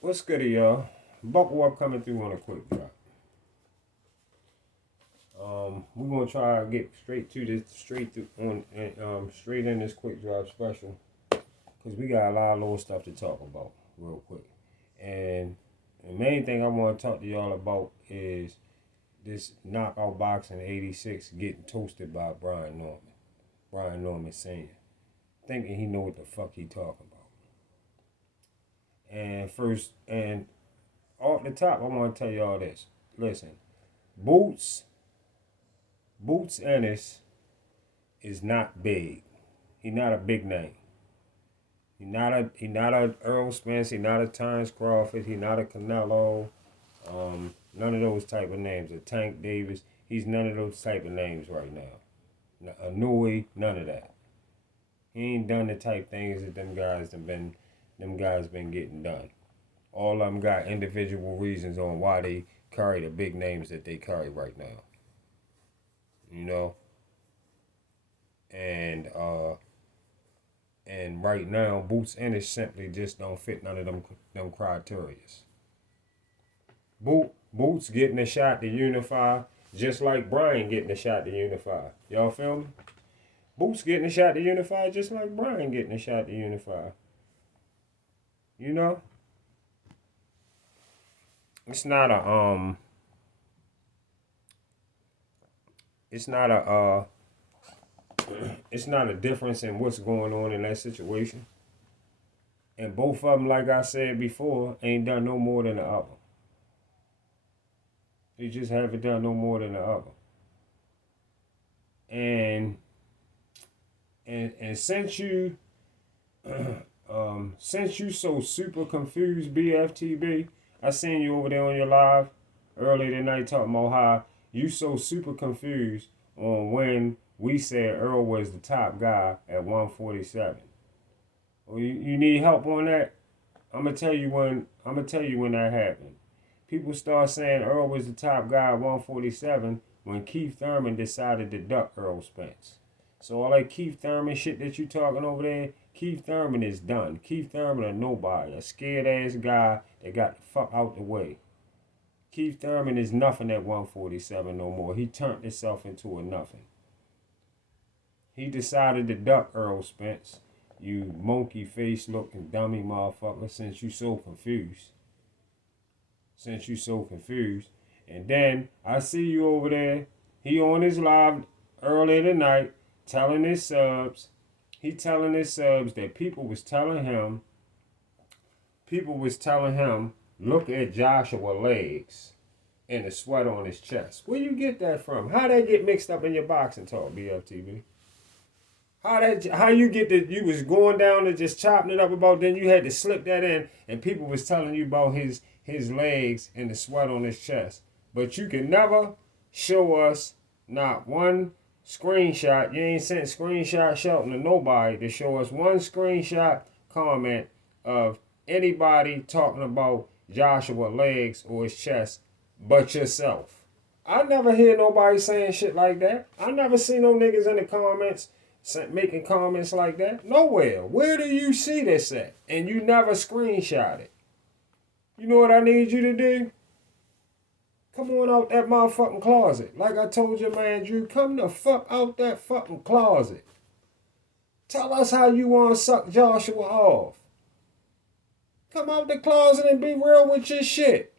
What's good, y'all? Buckle up coming through on a quick drop. We're gonna try to get straight in this quick drop special because we got a lot of little stuff to talk about real quick. And the main thing I want to talk to y'all about is this knockout boxing 86 getting toasted by Brian Norman. Brian Norman Sr. thinking he know what the fuck he talking about. And off the top, I want to tell y'all this. Listen, Boots Ennis is not big. He not a big name. He not a Earl Spence. He not a Terrence Crawford. He not a Canelo. None of those type of names. A Tank Davis. He's none of those type of names right now. A Nui, none of that. He ain't done the type things that them guys been getting done. All of them got individual reasons on why they carry the big names that they carry right now. You know? And right now, Boots Ennis simply just don't fit none of them criterias. Boots getting a shot to unify, just like Brian getting a shot to unify. Y'all feel me? Boots getting a shot to unify, just like Brian getting a shot to unify. You know, it's not a it's not a it's not a difference in what's going on in that situation. And both of them, like I said before, ain't done no more than the other. They just haven't done no more than the other. And since you since you so super confused, BFTB, I seen you over there on your live earlier tonight talking about how you so super confused on when we said Earl was the top guy at 147. Well, you need help on that? I'm gonna tell you when that happened. People start saying Earl was the top guy at 147 when Keith Thurman decided to duck Earl Spence. So all that Keith Thurman shit that you talking over there, Keith Thurman is done. Keith Thurman a nobody, a scared ass guy that got the fuck out the way. Keith Thurman is nothing at 147 no more. He turned himself into a nothing. He decided to duck Earl Spence. You monkey face looking dummy motherfucker, since you so confused. And then I see you over there. He on his live earlier tonight telling his subs. He telling his subs that people was telling him, look at Joshua legs and the sweat on his chest. Where you get that from? How that get mixed up in your boxing talk, BFTV? How you get that you was going down and just chopping it up about, then you had to slip that in and people was telling you about his legs and the sweat on his chest. But you can never show us not one screenshot. You ain't sent screenshot Shelton to nobody to show us one screenshot comment of anybody talking about Joshua legs or his chest but yourself. I never hear nobody saying shit like that. I never see no niggas in the comments making comments like that. Nowhere. Where do you see this at? And you never screenshot it. You know what I need you to do? Come on out that motherfucking closet. Like I told your man Drew, come the fuck out that fucking closet. Tell us how you want to suck Joshua off. Come out the closet and be real with your shit.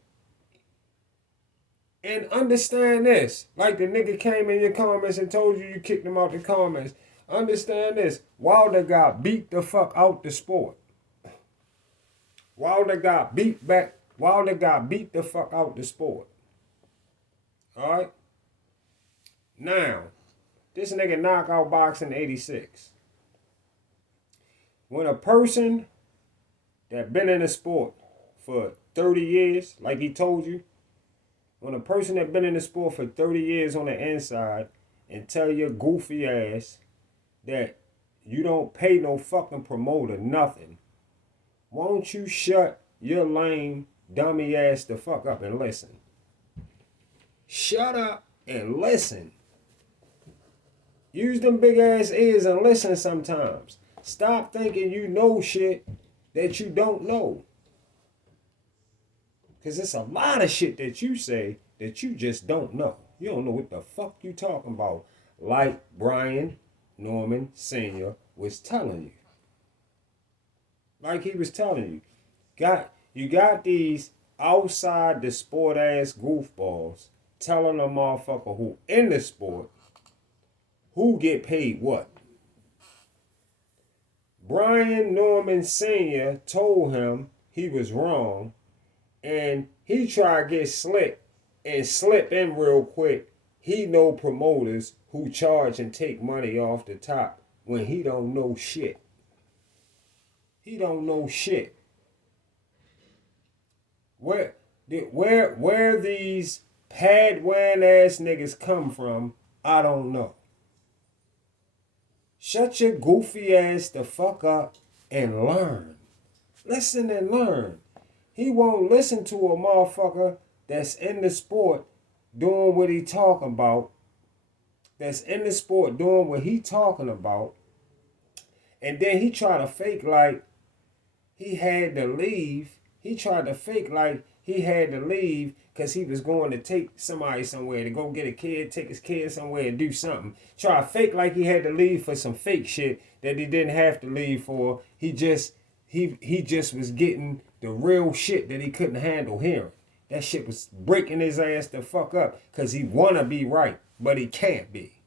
And understand this. Like the nigga came in your comments and told you kicked him out the comments. Understand this. Wilder got beat the fuck out the sport. Wilder got beat the fuck out the sport. Alright? Now, this nigga knockout boxing 86. When a person that been in the sport for 30 years, like he told you, when a person that been in the sport for 30 years on the inside and tell your goofy ass that you don't pay no fucking promoter nothing, won't you shut your lame dummy ass the fuck up and listen? Shut up and listen. Use them big ass ears and listen sometimes. Stop thinking you know shit that you don't know. Because it's a lot of shit that you say that you just don't know. You don't know what the fuck you talking about. Like Brian Norman Sr. was telling you. Like he was telling you. You got these outside the sport ass goofballs telling a motherfucker who in the sport who get paid what. Brian Norman Sr. told him he was wrong, and he tried to get slick and slip in real quick. He know promoters who charge and take money off the top when he don't know shit. He don't know shit. Where these pad wearing ass niggas come from, I don't know. Shut your goofy ass the fuck up and learn. Listen and learn. He won't listen to a motherfucker that's in the sport doing what he talking about. That's in the sport doing what he talking about. And then he try to fake like he had to leave. He tried to fake like he had to leave because he was going to take somebody somewhere, to go get a kid, take his kid somewhere and do something. Try to fake like he had to leave for some fake shit that he didn't have to leave for. He just was getting the real shit that he couldn't handle hearing. That shit was breaking his ass the fuck up because he want to be right, but he can't be.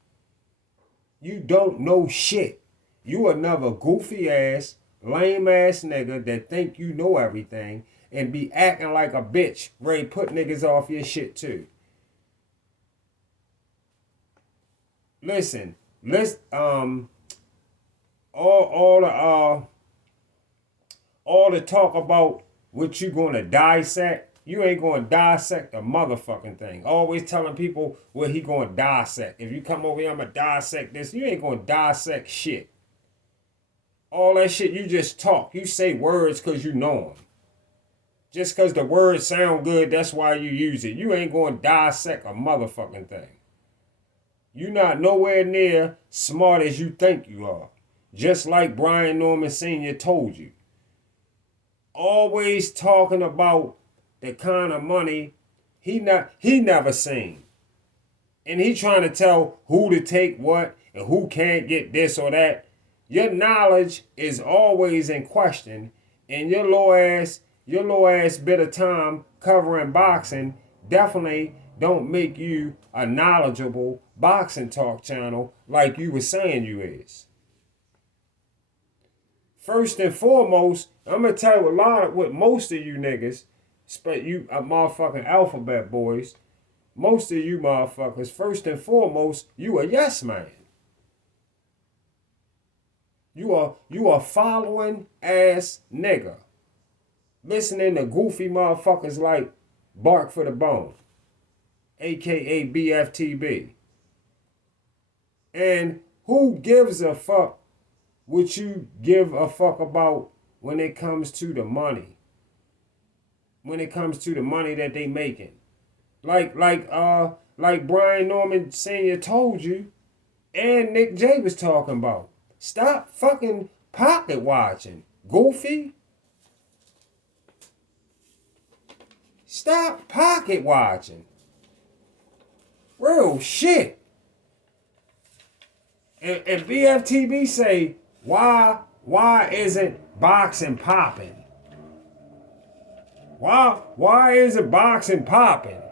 You don't know shit. You another goofy ass, lame ass nigga that think you know everything and be acting like a bitch, ready to put niggas off your shit too. Listen, all the talk about what you gonna dissect, you ain't gonna dissect a motherfucking thing. Always telling people what he gonna dissect. If you come over here, I'm gonna dissect this. You ain't gonna dissect shit. All that shit, you just talk. You say words because you know them. Just because the words sound good, that's why you use it. You ain't going to dissect a motherfucking thing. You not nowhere near smart as you think you are. Just like Brian Norman Sr. told you. Always talking about the kind of money he never seen. And he trying to tell who to take what and who can't get this or that. Your knowledge is always in question, and your low ass bit of time covering boxing definitely don't make you a knowledgeable boxing talk channel like you were saying you is. First and foremost, I'm gonna tell you what most of you niggas, you motherfucking alphabet boys, most of you motherfuckers, first and foremost, you a yes man. You are following ass nigga. Listening to goofy motherfuckers like Bark for the Bone, aka BFTB. And who gives a fuck what you give a fuck about when it comes to the money? When it comes to the money that they making. Like Brian Norman Sr. told you, and Nick J was talking about. Stop fucking pocket watching, goofy. Stop pocket watching. Real shit. And BFTB say, why isn't boxing popping? Why isn't boxing popping?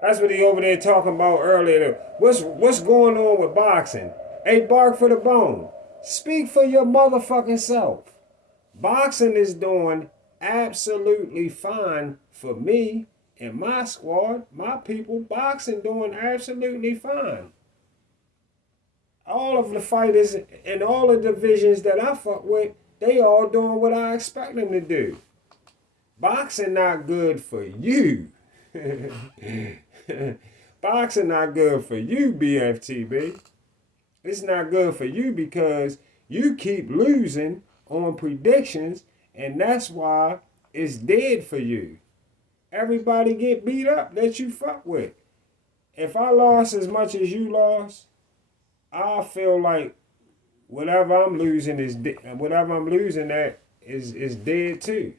That's what he over there talking about earlier. What's going on with boxing? Hey, Bark for the Bone, speak for your motherfucking self. Boxing is doing absolutely fine for me and my squad, my people. Boxing doing absolutely fine. All of the fighters in all the divisions that I fuck with, they all doing what I expect them to do. Boxing not good for you. Boxing not good for you, BFTB. It's not good for you because you keep losing on predictions, and that's why it's dead for you. Everybody get beat up that you fuck with. If I lost as much as you lost, I feel like whatever I'm losing at is dead too.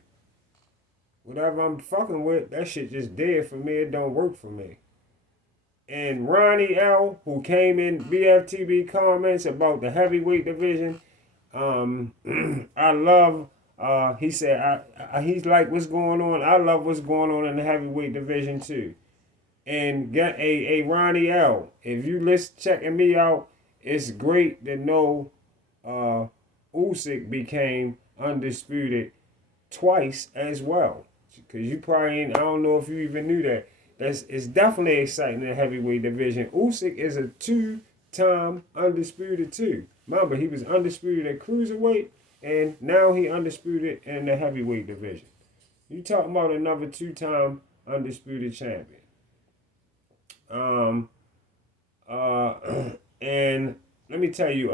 Whatever I'm fucking with, that shit just dead for me. It don't work for me. And Ronnie L, who came in BFTB comments about the heavyweight division, I love. He said, he's like what's going on. I love what's going on in the heavyweight division too. And get a Ronnie L. If you listen checking me out, it's great to know Usyk became undisputed twice as well. Because you probably ain't, I don't know if you even knew that. It's definitely exciting in the heavyweight division. Usyk is a 2-time undisputed too. Remember, he was undisputed at cruiserweight, and now he undisputed in the heavyweight division. You talking about another 2-time undisputed champion. And let me tell you,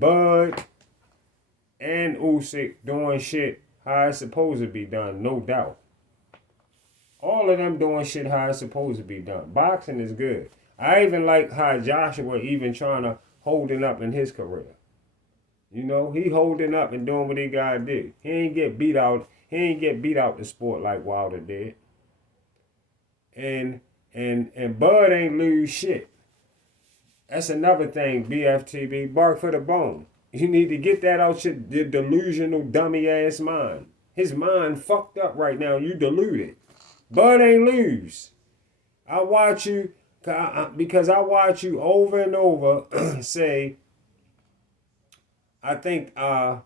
Bud, and Usyk doing shit how it's supposed to be done, no doubt. All of them doing shit how it's supposed to be done. Boxing is good. I even like how Joshua even trying to holding up in his career. You know, he holding up and doing what he gotta do. He ain't get beat out the sport like Wilder did. And Bud ain't lose shit. That's another thing, BFTB, bark for the bone. You need to get that out your delusional dummy ass mind. His mind fucked up right now. You deluded. Bud ain't lose. I watch you because I watch you over and over say. I think I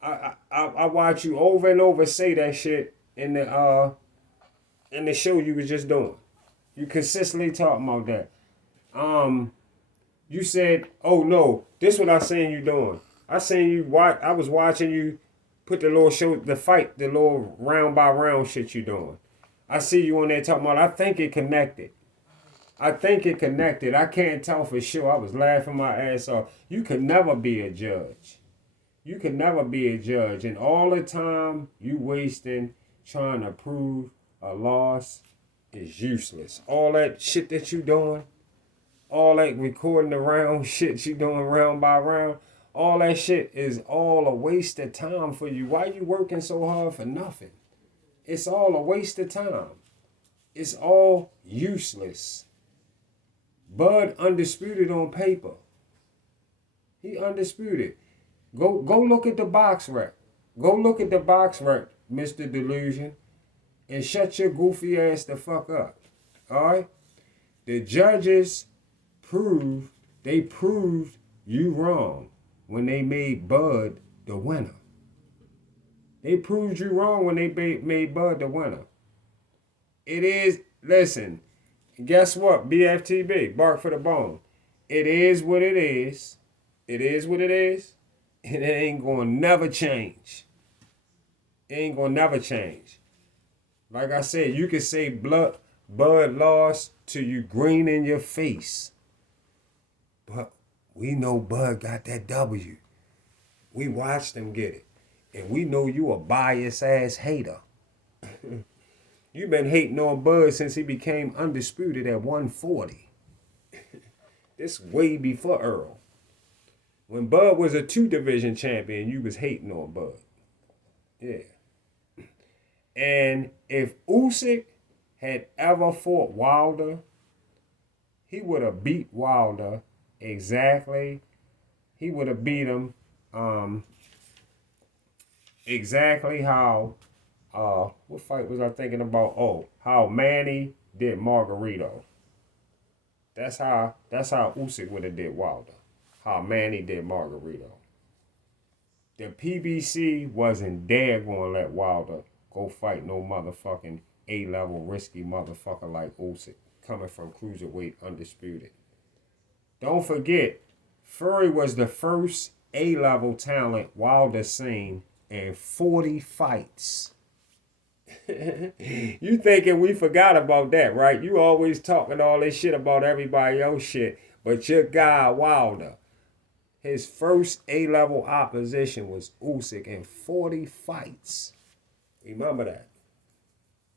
watch you over and over say that shit in the show you was just doing. You consistently talking about that. You said, "Oh no, this what I seen you doing." I seen you I was watching you put the little show, the fight, the little round by round shit you doing. I see you on there talking about. I think it connected. I can't tell for sure. I was laughing my ass off. You could never be a judge. And all the time you wasting trying to prove a loss is useless. All that shit that you doing. All that recording around shit you doing round by round, all that shit is all a waste of time for you. Why you working so hard for nothing? It's all a waste of time. It's all useless. Bud undisputed on paper. He undisputed. Go look at the box rec. Mr. Delusion, and shut your goofy ass the fuck up. Alright? The judges proved you wrong when they made Bud the winner. They proved you wrong when they made Bud the winner. It is, listen, guess what, BFTB, bark for the bone. It is what it is. And it ain't gonna never change. Like I said, you can say Bud lost till you green in your face. But we know Bud got that W. We watched him get it. And we know you a biased ass hater. You've been hating on Bud since he became undisputed at 140. This way before Earl. When Bud was a 2-division champion, you was hating on Bud. Yeah. And if Usyk had ever fought Wilder, he would have beat Wilder exactly. He would have beat him exactly how what fight was I thinking about? Oh, how Manny did Margarito. That's how Usyk would have did Wilder. How Manny did Margarito. The PBC wasn't dare gonna let Wilder go fight no motherfucking A-level risky motherfucker like Usyk coming from cruiserweight undisputed. Don't forget, Fury was the first A-level talent Wilder seen in 40 fights. You thinking we forgot about that, right? You always talking all this shit about everybody else shit, but your guy Wilder, his first A-level opposition was Usyk in 40 fights. Remember that.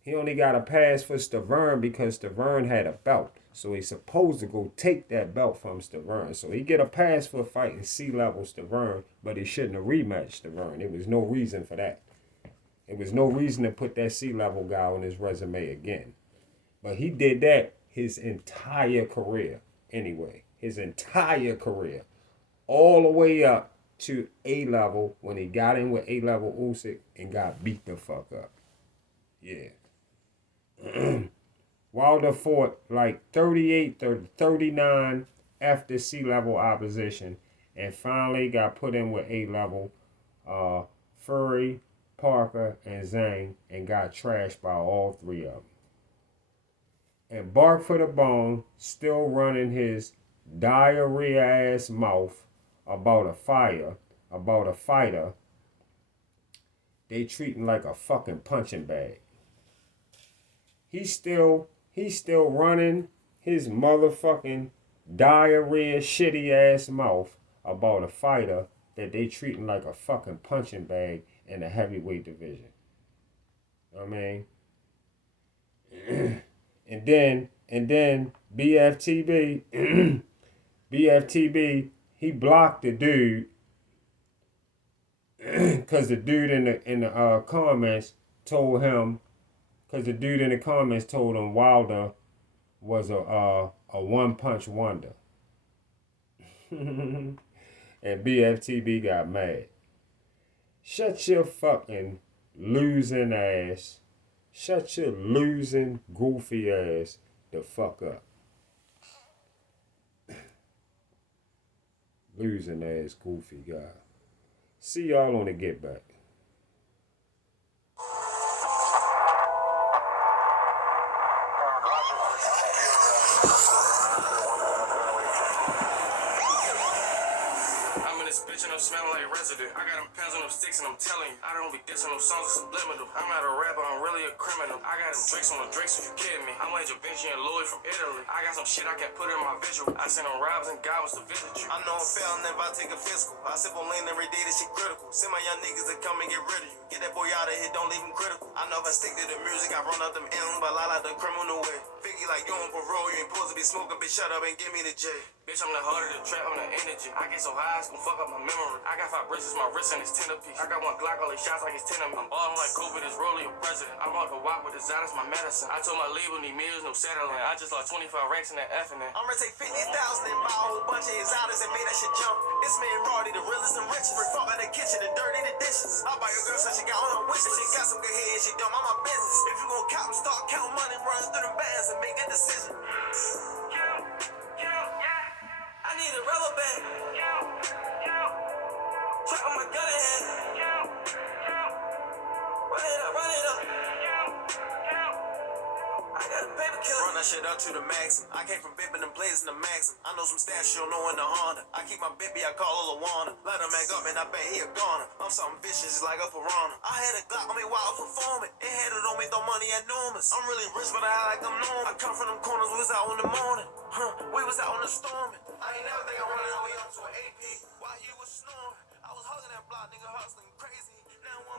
He only got a pass for Stavern because Stavern had a belt. So he's supposed to go take that belt from Stavern. So he get a pass for fighting C-level Stavern, but he shouldn't have rematched Stavern. There was no reason for that. There was no reason to put that C-level guy on his resume again. But he did that his entire career anyway. His entire career. All the way up to A-level when he got in with A-level Usyk and got beat the fuck up. Yeah. Wilder fought like 38, 39 after C-level opposition and finally got put in with A-level Fury, Parker, and Zhang and got trashed by all three of them. And Bark for the Bone still running his diarrhea-ass mouth about a fighter they treating like a fucking punching bag. He's still running his motherfucking diarrhea shitty ass mouth about a fighter that they treating like a fucking punching bag in the heavyweight division. I mean, and then BFTB he blocked the dude because the dude in the comments told him Wilder was a one punch wonder. And BFTB got mad. Shut your fucking losing ass. Shut your losing goofy ass the fuck up. Losing ass goofy guy. See y'all on the Get Back. Smelling like resident. I got them pens on them sticks and I'm telling you, I don't be dissing them songs, it's subliminal. I'm not a rapper, I'm really a criminal. I got them drinks on the drinks, if you kidding me. I'm like Da Vinci and Louis from Italy. I got some shit I can't put in my visual. I send them robs and goblins to visit you. I know I'm failing if I take a physical. I sip on lean every day, this shit critical. Send my young niggas to come and get rid of you. Get that boy out of here, don't leave him critical. I know if I stick to the music, I run up them M's, but lie like the criminal way. Figgy like you on parole, you ain't supposed to be smoking, bitch, shut up and give me the J. Bitch, I'm the heart of the trap, I'm the energy. I get so high, it's gon' fuck up my memory. I got 5 bracelets, my wrist and it's 10 apiece. I got one Glock, all these shots like it's 10 of me. I'm ballin' like COVID is rolling your president. I'm about to walk with the Zod, my medicine. I told my label, need meals, no settling. I just lost 25 racks in that F and that. I'm gonna take 50,000 and buy a whole bunch of exotics and make that shit jump. This man Roddy, the realest and richest. We're fuck in the kitchen and dirty the dishes. I'll buy your girl so she got on her wish list. She got some good head, she dumb, I'm my business. If you gon' count, start counting money, run through them bands and make a decision. I need a rubber band. Trap on my gun in hand. Run it up. I got a paper killer. Run that shit up to the maximum. I came from bipping them blazing the maximum. I know some stats you don't know in the Honda. I keep my baby, I call her Lawana. Let him back up and I bet he a goner. I'm something vicious like a piranha. I had a Glock on me while I was performing. It had it on me, throw money enormous. I'm really rich, but I act like I'm normal. I come from them corners, we was out in the morning. We was out on the storming. I ain't never think I'm running all the way up to an AP. While you was snoring, I was hugging that block, nigga hustling crazy. Now I'm